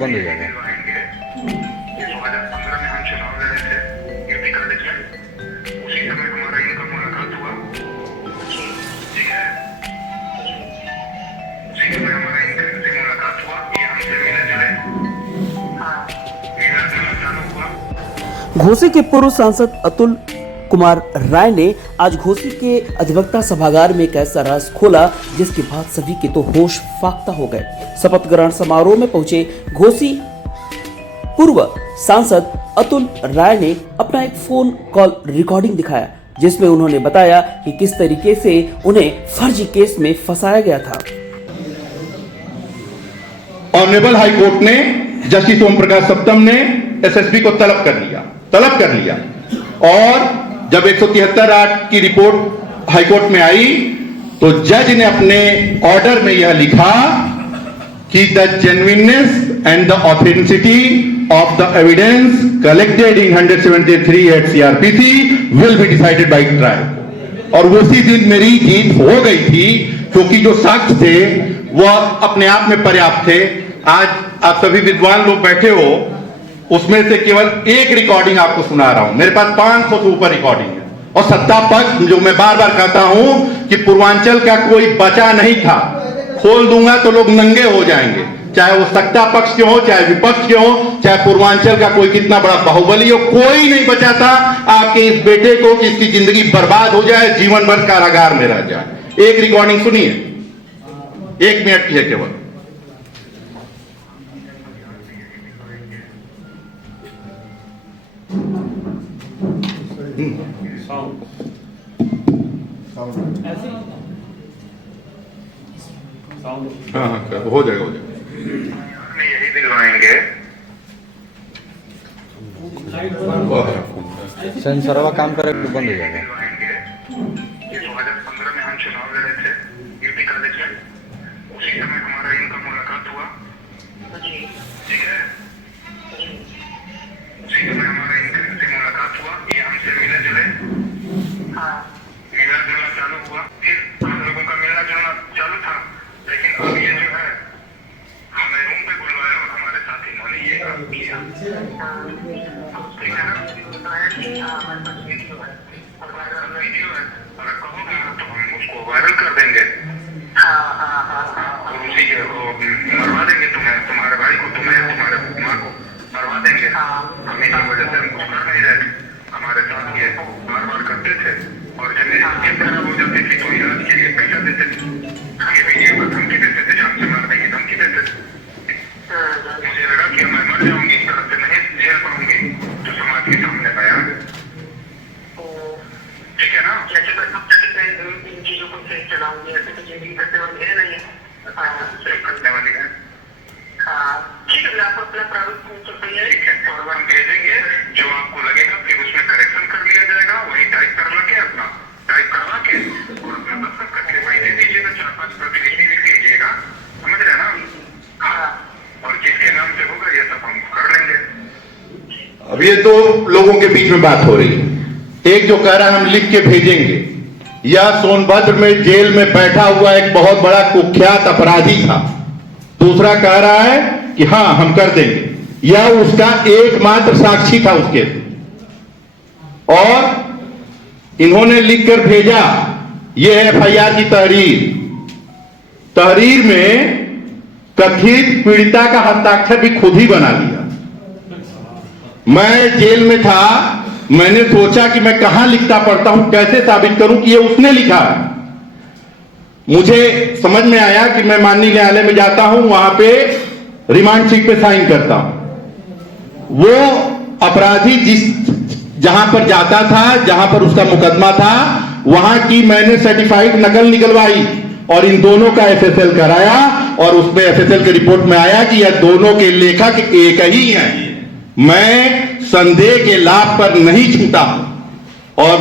बंद हो जाएगा। 2015 में हम चुनाव लड़े थे यूपी कॉलेज में, उसी समय हमारा इनका मुलाकात हुआ। ठीक है, उसी समय हमारा इनसे मुलाकात हुआ, ये हमसे मिले जुले, मिला जुला चालू हुआ। घोसी के पूर्व सांसद अतुल कुमार राय ने आज घोसी के अधिवक्ता सभागार में एक ऐसा राज खोला जिसके बाद सभी के तो होश फाख्ता हो गए। शपथ ग्रहण समारोह में पहुंचे घोसी पूर्व सांसद अतुल राय ने अपना एक फोन कॉल रिकॉर्डिंग दिखाया, जिसमें उन्होंने बताया कि किस तरीके से उन्हें फर्जी केस में फंसाया गया था। ऑनरेबल हाई कोर्ट ने जस्टिस ओम प्रकाश सप्तम ने एसएसपी को तलब कर लिया और जब 173(8) की रिपोर्ट हाईकोर्ट में आई तो जज ने अपने ऑर्डर में यह लिखा कि the genuineness and the authenticity of the evidence collected in 173(8) CrPC will be decided by trial. और उसी दिन मेरी जीत हो गई थी, क्योंकि जो साक्ष्य थे वह अपने आप में पर्याप्त थे। आज आप सभी विद्वान लोग बैठे हो, उसमें से केवल एक रिकॉर्डिंग आपको सुना रहा हूं। मेरे पास 500 से ऊपर रिकॉर्डिंग है और सत्ता पक्ष, जो मैं बार बार कहता हूं कि पूर्वांचल का कोई बचा नहीं था, खोल दूंगा तो लोग नंगे हो जाएंगे, चाहे वो सत्ता पक्ष के हो, चाहे विपक्ष के हो, चाहे पूर्वांचल का कोई कितना बड़ा बाहुबली हो, कोई नहीं बचा था आपके इस बेटे को कि इसकी जिंदगी बर्बाद हो जाए, जीवन भर कारागार में रह जाए। एक रिकॉर्डिंग सुनिए, 1 मिनट की है केवल। हाँ, हो जाएगा यही दिलवाएंगे। सेंसरवा काम करे तो बंद हो जाएगा। 2015 में हम चुनाव लड़े थे यूपी कॉलेज में, उसी समय हमारा इनका मुलाकात हुआ। ठीक है, उसी समय हमारा इनसे मुलाकात हुआ, ये हमसे मिले जुले, मिला जुला चालू हुआ। फिर हम लोगों का मिलना जुलना चालू था, लेकिन अब ये जो है हमें रूम पे बुलवाया और हमारे साथ इन्होंने ये काम किया। ठीक है ना, वीडियो है, अगर कहोगे तो हम उसको वायरल कर देंगे और उसी के मरवा देंगे तुम्हारे भाई को, तुम्हें, तुम्हारे माँ को मरवा देंगे। हम इसी वजह से हम कुछ कर नहीं रहे। हमारे साथ ये बार बार करते थे और जब मेरी तबीयत खराब हो जाती थी तो इलाज के लिए पैसा देते थे, ये वीडियो पर धमकी देते थे, जान से मारने की धमकी देते थे। मुझे लगा कि मैं मर जाऊंगी, इस तरह से नहीं झेल पाऊंगी, तो समाज के सामने बयान। ठीक है ना, इन चीजों को सही चलाऊंगी, ऐसे तो जिंदगी करने वाली है नहीं है, सही करने वाली है। ठीक है, आपको अपना प्रारूप तो सही है, और हम भेजेंगे, जो आपको लगेगा फिर उसमें करेक्शन कर लिया जाएगा, वही टाइप करवा के अपना टाइप करवा के और अपना दस्तखत करके वही दे दीजिएगा, 4-5 प्रतिलिपि लिख लीजिएगा, समझ रहे ना। और जिसके नाम से होगा ये सब हम कर लेंगे। अब ये दो लोगों के बीच में बात हो रही है। एक जो कह रहा है हम लिख के भेजेंगे, यह सोनभद्र में जेल में बैठा हुआ एक बहुत बड़ा कुख्यात अपराधी था। दूसरा कह रहा है कि हाँ हम कर देंगे, यह उसका एकमात्र साक्षी था उसके। और इन्होंने लिखकर भेजा, यह एफआईआर की तहरीर में कथित पीड़िता का हस्ताक्षर भी खुद ही बना लिया। मैं जेल में था, मैंने सोचा कि मैं कहां लिखता पढ़ता हूं, कैसे साबित करूं कि ये उसने लिखा है। मुझे समझ में आया कि मैं माननीय न्यायालय में जाता हूं, वहां पे रिमांड शीट पे साइन करता हूं। वो अपराधी जहां पर जाता था, जहां पर उसका मुकदमा था, वहां की मैंने सर्टिफाइड नकल निकलवाई और इन दोनों का एफएसएल कराया और उसमें एफएसएल के रिपोर्ट में आया कि यह दोनों के लेखक एक ही हैं। मैं संदेह के लाभ पर नहीं छूटा और